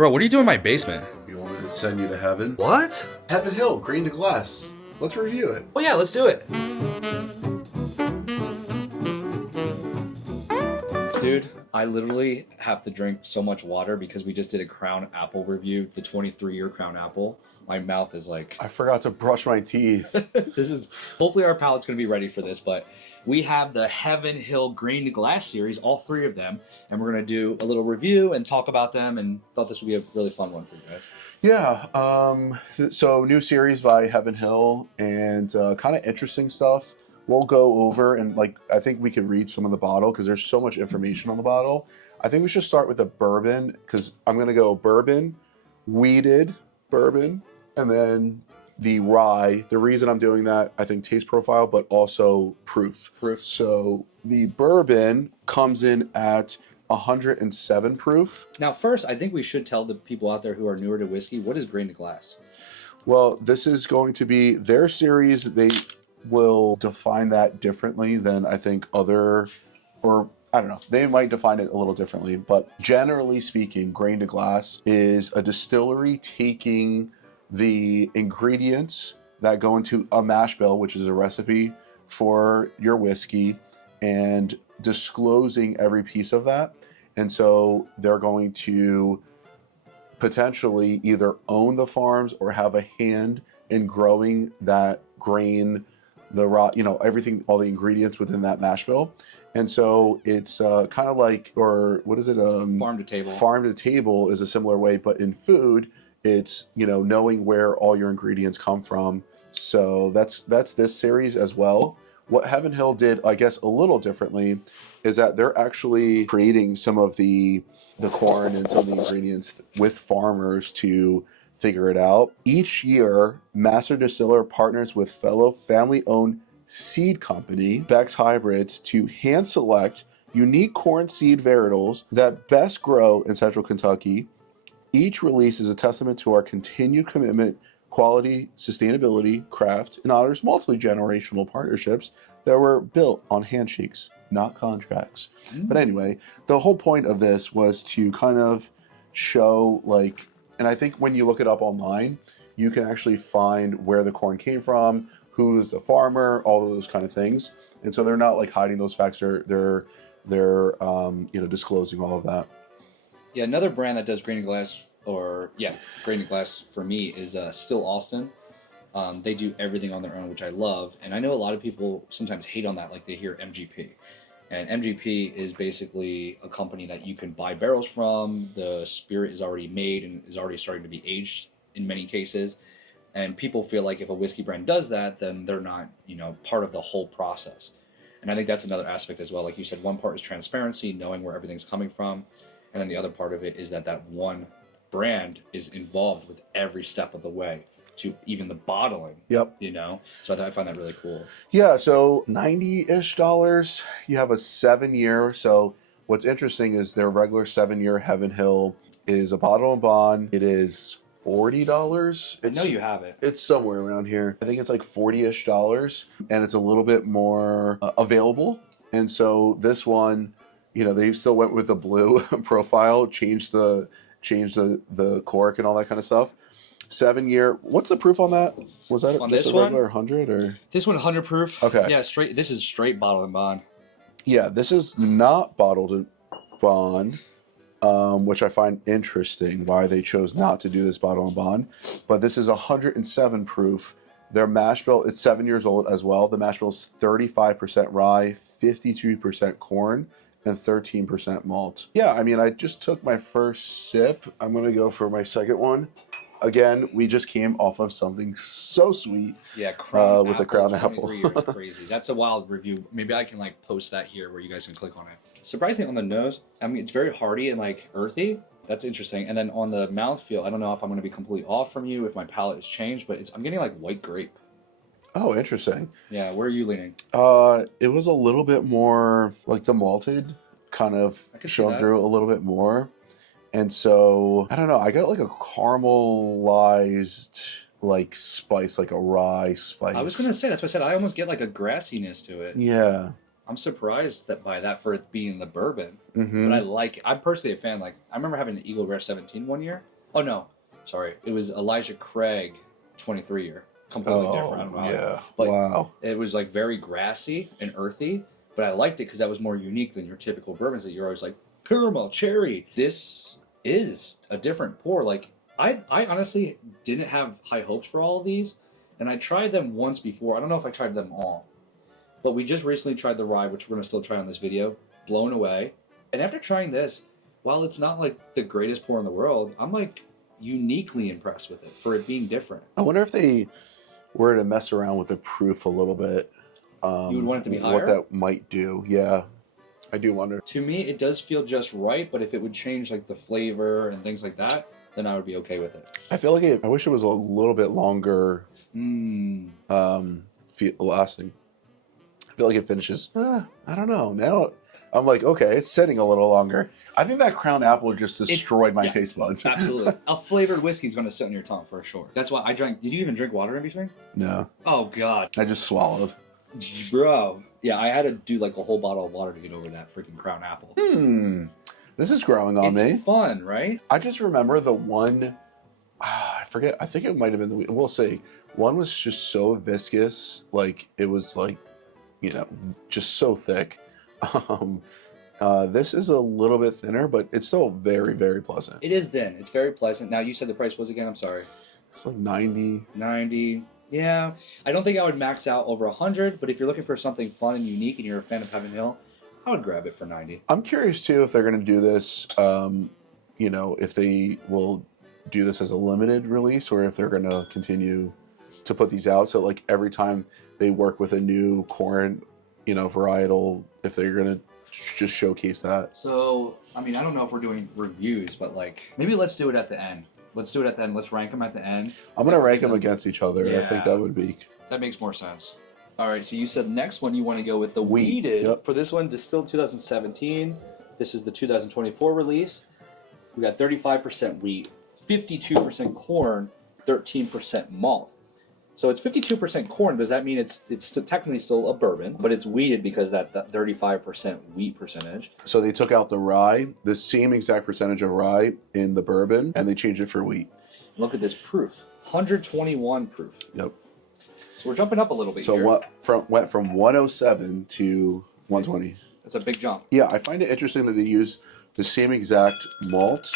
Bro, what are you doing in my basement? You want me to send you to heaven? What? Heaven Hill, green to glass. Let's review it. Oh yeah, let's do it. Dude, I literally have to drink so much water because we just did a Crown Apple review, the 23-year Crown Apple. My mouth is like... I forgot to brush my teeth. Hopefully our palate's going to be ready for this, but we have the Heaven Hill Green to Glass series, all three of them, and we're going to do a little review and talk about them, and thought this would be a really fun one for you guys. Yeah, so new series by Heaven Hill, and kind of interesting stuff. We'll go over, and I think we could read some of the bottle because there's so much information on the bottle. I think we should start with the bourbon because I'm going to go bourbon, weeded bourbon, and then the rye. The reason I'm doing that, I think taste profile, but also proof. So the bourbon comes in at 107 proof. Now, first, I think we should tell the people out there who are newer to whiskey, what is grain to glass? Well, this is going to be their series. They will define that differently than I think or I don't know. They might define it a little differently, but generally speaking, grain to glass is a distillery taking the ingredients that go into a mash bill, which is a recipe for your whiskey, and disclosing every piece of that. And so they're going to potentially either own the farms or have a hand in growing that grain, the raw, everything, all the ingredients within that mash bill. And so it's kind of like, or what is it? Farm to table. Farm to table is a similar way, but in food, it's, knowing where all your ingredients come from. So that's this series as well. What Heaven Hill did, I guess, a little differently is that they're actually creating some of the corn and some of the ingredients with farmers to figure it out. Each year, Master Distiller partners with fellow family-owned seed company, Beck's Hybrids, to hand select unique corn seed varietals that best grow in Central Kentucky. Each release is a testament to our continued commitment, quality, sustainability, craft, and honors multi-generational partnerships that were built on handshakes, not contracts. But anyway, the whole point of this was to kind of show, and I think when you look it up online, you can actually find where the corn came from, who's the farmer, all of those kind of things. And so they're not hiding those facts. They're disclosing all of that. Yeah, another brand that does grain to glass, grain to glass for me is Still Austin. They do everything on their own, which I love. And I know a lot of people sometimes hate on that, they hear MGP. And MGP is basically a company that you can buy barrels from. The spirit is already made and is already starting to be aged in many cases. And people feel like if a whiskey brand does that, then they're not, part of the whole process. And I think that's another aspect as well. Like you said, one part is transparency, knowing where everything's coming from. And then the other part of it is that one brand is involved with every step of the way to even the bottling. Yep. So I find that really cool. Yeah, so $90-ish. You have a 7-year. So what's interesting is their regular 7-year Heaven Hill is a bottle and bond. It is $40. I know you have it. It's somewhere around here. I think it's $40-ish, and it's a little bit more available. And so this one, they still went with the blue profile, changed the cork and all that kind of stuff. 7-year. What's the proof on that? Was that on just this a regular one? 100 or? This one 100 proof. Okay. Yeah, straight. This is straight bottle and bond. Yeah, this is not bottled in bond, which I find interesting why they chose not to do this bottle and bond. But this is 107 proof. Their mash bill, it's 7 years old as well. The mash bill is 35% rye, 52% corn, and 13% malt. Yeah, I just took my first sip. I'm going to go for my second one. Again, we just came off of something so sweet. Yeah, with the Crown Apple. 23 years, crazy. That's a wild review. Maybe I can post that here where you guys can click on it. Surprisingly on the nose, it's very hearty and earthy. That's interesting. And then on the mouthfeel, I don't know if I'm going to be completely off from you, if my palate has changed, but I'm getting white grape. Oh, interesting. Yeah, where are you leaning? It was a little bit more the malted kind of showing through a little bit more. And so, I don't know, I got a caramelized spice, a rye spice. I was going to say, that's what I said. I almost get a grassiness to it. Yeah. I'm surprised by that for it being the bourbon. Mm-hmm. But I like it. I'm personally a fan. I remember having an Eagle Rare 17 one year. Oh no, sorry, it was Elijah Craig, 23 year, completely different. I don't know. Yeah. But wow. it was like very grassy and earthy, but I liked it because that was more unique than your typical bourbons that you're always like caramel, cherry. This is a different pour. Like I honestly didn't have high hopes for all of these, and I tried them once before. I don't know if I tried them all, but we just recently tried the rye, which we're gonna still try on this video. Blown away, and after trying this, while it's not like the greatest pour in the world, I'm like uniquely impressed with it for it being different. I wonder if they were to mess around with the proof a little bit. You would want it to be higher? What that might do. Yeah, I do wonder. To me, it does feel just right, but if it would change like the flavor and things like that, then I would be okay with it. I feel like I wish it was a little bit longer lasting. I feel like it finishes, I don't know. Now I'm like, okay, it's sitting a little longer. I think that Crown Apple just destroyed my taste buds. Absolutely. A flavored whiskey is going to sit on your tongue for sure. That's why I drank. Did you even drink water in between? No. Oh, God. I just swallowed. Bro. Yeah, I had to do like a whole bottle of water to get over that freaking Crown Apple. This is growing on me. It's fun, right? I just remember the one, I forget, I think it might have been we'll see. One was just so viscous, like it was like, you know, just so thick. This is a little bit thinner, but it's still very, very pleasant. It is thin. It's very pleasant. Now, you said the price was again? I'm sorry. It's like 90. 90. Yeah. I don't think I would max out over 100, but if you're looking for something fun and unique and you're a fan of Heaven Hill, I would grab it for 90. I'm curious, too, if they're going to do this, you know, if they will do this as a limited release or if they're going to continue to put these out. So, like, every time they work with a new corn, you know, varietal, if they're going to just showcase that. So, I mean, I don't know if we're doing reviews, but like, maybe let's do it at the end. Let's do it at the end. Let's rank them at the end. I'm going to rank them against each other. Yeah. I think that would be... That makes more sense. All right, so you said next one you want to go with the Wheat. wheated. Yep. For this one, distilled 2017. This is the 2024 release. We got 35% wheat, 52% corn, 13% malt. So it's 52% corn. Does that mean it's technically still a bourbon, but it's wheated because that 35% wheat percentage? So they took out the rye, the same exact percentage of rye in the bourbon, and they changed it for wheat. Look at this proof, 121 proof. Yep. So we're jumping up a little bit so here. Went from 107 to 120. That's a big jump. Yeah, I find it interesting that they use the same exact malt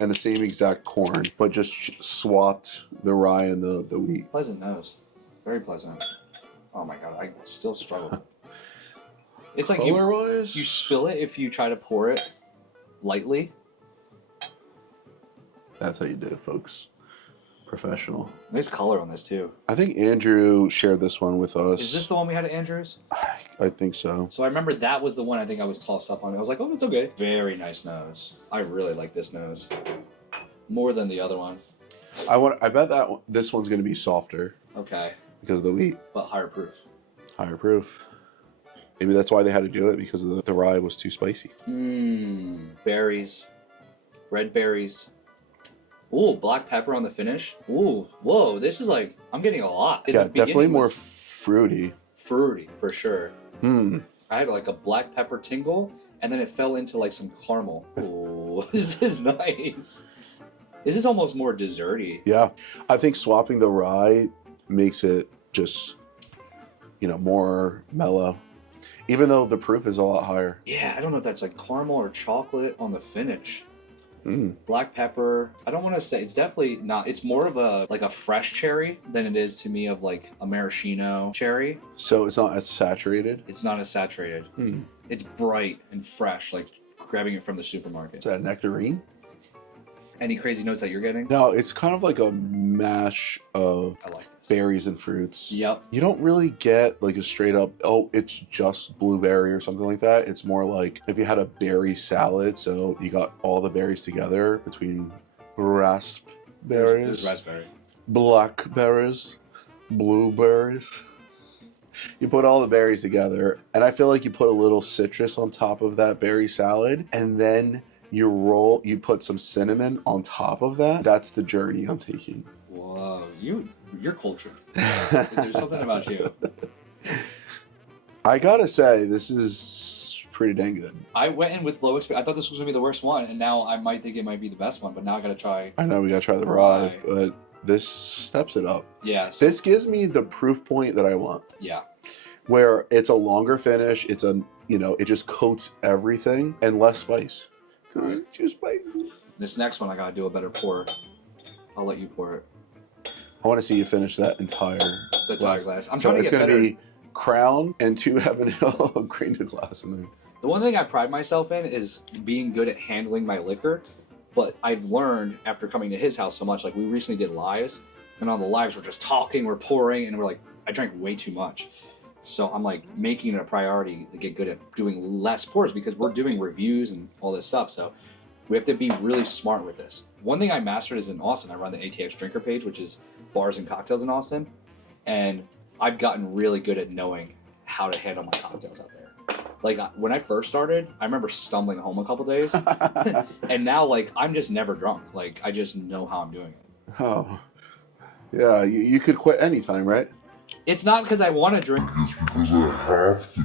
and the same exact corn, but just swapped the rye and the wheat. Pleasant nose. Very pleasant. Oh my God, I still struggle. It's like Color-wise? you spill it if you try to pour it lightly. That's how you do it, folks. Professional. There's color on this too. I think Andrew shared this one with us. Is this the one we had at Andrews? I think so. So I remember that was the one I think I was tossed up on. I was like, oh, it's okay. Very nice nose. I really like this nose. More than the other one. I bet that this one's going to be softer Okay. because of the wheat. But higher proof. Higher proof. Maybe that's why they had to do it, because the rye was too spicy. Berries. Red berries. Ooh, black pepper on the finish. Ooh, whoa, this is like, I'm getting a lot. Yeah, definitely more fruity. Fruity, for sure. I had like a black pepper tingle, and then it fell into like some caramel. Ooh, this is nice. This is almost more desserty. Yeah, I think swapping the rye makes it just, you know, more mellow. Even though the proof is a lot higher. Yeah, I don't know if that's like caramel or chocolate on the finish. Black pepper. I don't want to say, it's definitely not. It's more of a like a fresh cherry than it is to me of like a maraschino cherry. So it's not as saturated? It's not as saturated. It's bright and fresh, like grabbing it from the supermarket. Is that nectarine? Any crazy notes that you're getting? No, it's kind of like a mash of I like this. berries and fruits. Yep. You don't really get like a straight up, oh, it's just blueberry or something like that. It's more like if you had a berry salad, so you got all the berries together between raspberries, There's raspberry. blackberries, blueberries. You put all the berries together, and I feel like you put a little citrus on top of that berry salad, and then you put some cinnamon on top of that. That's the journey I'm taking. Whoa, you're cultured. There's something about you. I gotta say, this is pretty dang good. I went in with low expectations. I thought this was going to be the worst one, and now I might think it might be the best one, but now I got to try. I know we got to try the rye, but this steps it up. Yeah. So, this gives me the proof point that I want. Yeah. Where it's a longer finish, it's a, you know, it just coats everything, and less spice. Right. Too spicy. This next one, I got to do a better pour. I'll let you pour it. I want to see you finish that entire glass. I'm trying to get better. It's going to be Crown and 2 Heaven Hill green to glass in there. The one thing I pride myself in is being good at handling my liquor, but I've learned after coming to his house so much, like we recently did lives, and on the lives we're just talking, we're pouring, and we're like, I drank way too much. So I'm like making it a priority to get good at doing less pours because we're doing reviews and all this stuff. So we have to be really smart with this. One thing I mastered is in Austin, I run the ATX drinker page, which is bars and cocktails in Austin. And I've gotten really good at knowing how to handle my cocktails out there. Like when I first started, I remember stumbling home a couple days. And now like I'm just never drunk. Like I just know how I'm doing it. Oh. Yeah, you could quit anytime, right? It's not because I want to drink. It's because I have to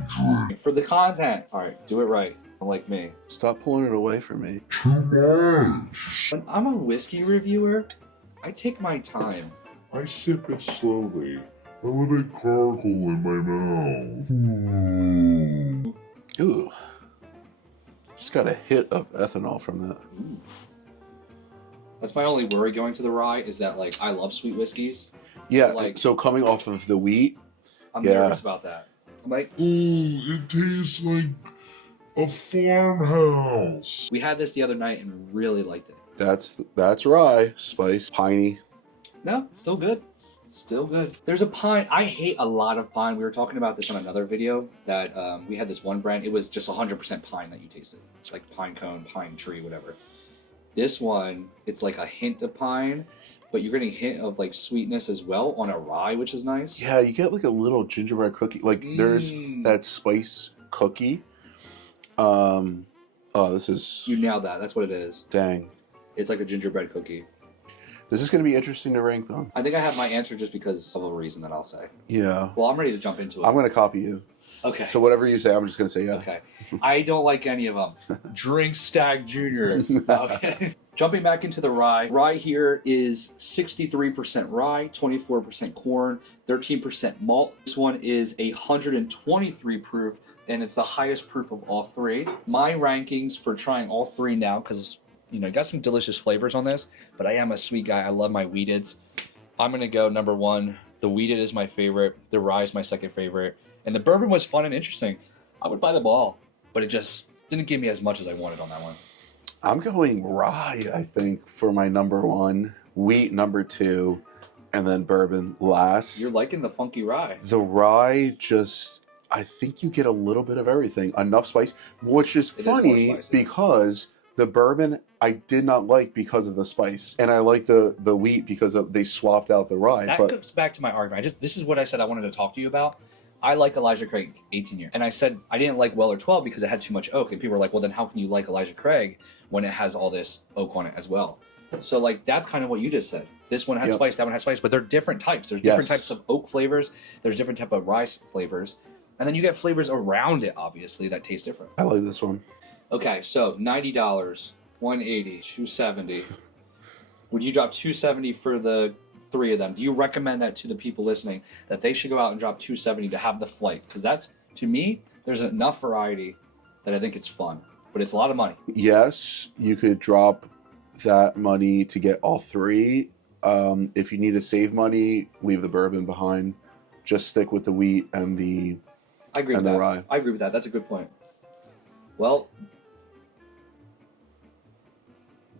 drink. For the content. All right, do it right. Unlike me. Stop pulling it away from me. Too much. When I'm a whiskey reviewer, I take my time. I sip it slowly. I let it gargle in my mouth. Ooh. Just got a hit of ethanol from that. Ooh. That's my only worry going to the rye is that like I love sweet whiskeys. Yeah, like, so coming off of the wheat. I'm nervous about that. I'm like, ooh, it tastes like a farmhouse. We had this the other night and really liked it. That's rye. Spice. Piney. No, still good. Still good. There's a pine. I hate a lot of pine. We were talking about this on another video that we had this one brand. It was just 100% pine that you tasted. It's like pine cone, pine tree, whatever. This one, it's like a hint of pine, but you're getting a hint of like sweetness as well on a rye, which is nice. Yeah, you get like a little gingerbread cookie. Like there's that spice cookie. Oh, this is... You nailed that. That's what it is. Dang. It's like a gingerbread cookie. This is going to be interesting to rank, though. I think I have my answer just because of a reason that I'll say. Yeah. Well, I'm ready to jump into it. I'm going to copy you. Okay. So whatever you say, I'm just going to say yeah. Okay. I don't like any of them. Drink Stag Jr. Okay. Jumping back into the rye. Rye here is 63% rye, 24% corn, 13% malt. This one is 123 proof, and it's the highest proof of all three. My rankings for trying all three now, because you know, got some delicious flavors on this, but I am a sweet guy. I love my wheateds. I'm gonna go number one. The wheated is my favorite. The rye is my second favorite. And the bourbon was fun and interesting. I would buy them all, but it just didn't give me as much as I wanted on that one. I'm going rye, I think, for my number one. Wheat number two, and then bourbon last. You're liking the funky rye. The rye just, I think you get a little bit of everything. Enough spice, which is funny because the bourbon I did not like because of the spice, and I like the wheat because they swapped out the rye. That goes back to my argument. This is what I said I wanted to talk to you about. I like Elijah Craig 18 year, and I said I didn't like Weller 12 because it had too much oak, and people were like, well, then how can you like Elijah Craig when it has all this oak on it as well? So like that's kind of what you just said. This one has spice, that one has spice, but they're different types. There's different types of oak flavors. There's different type of rice flavors, and then you get flavors around it, obviously, that taste different. I like this one. Okay, so $90, $180, $270. Would you drop $270 for the three of them? Do you recommend that to the people listening that they should go out and drop $270 to have the flight? Because that's, to me, there's enough variety that I think it's fun, but it's a lot of money. Yes, you could drop that money to get all three. If you need to save money, leave the bourbon behind. Just stick with the wheat and the rye. I agree with that. That's a good point. Well,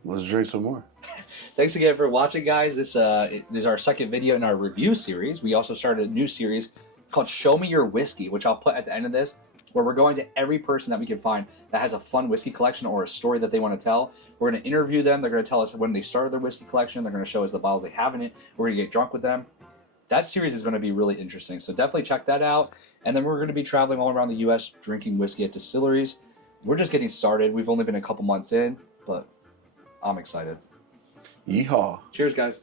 let's drink some more. Thanks again for watching, guys. This is our second video in our review series. We also started a new series called Show Me Your Whiskey, which I'll put at the end of this, where we're going to every person that we can find that has a fun whiskey collection or a story that they want to tell. We're going to interview them. They're going to tell us when they started their whiskey collection. They're going to show us the bottles they have in it. We're going to get drunk with them. That series is going to be really interesting, so definitely check that out. And then we're going to be traveling all around the U.S. drinking whiskey at distilleries. We're just getting started. We've only been a couple months in, but I'm excited. Yeehaw. Cheers, guys.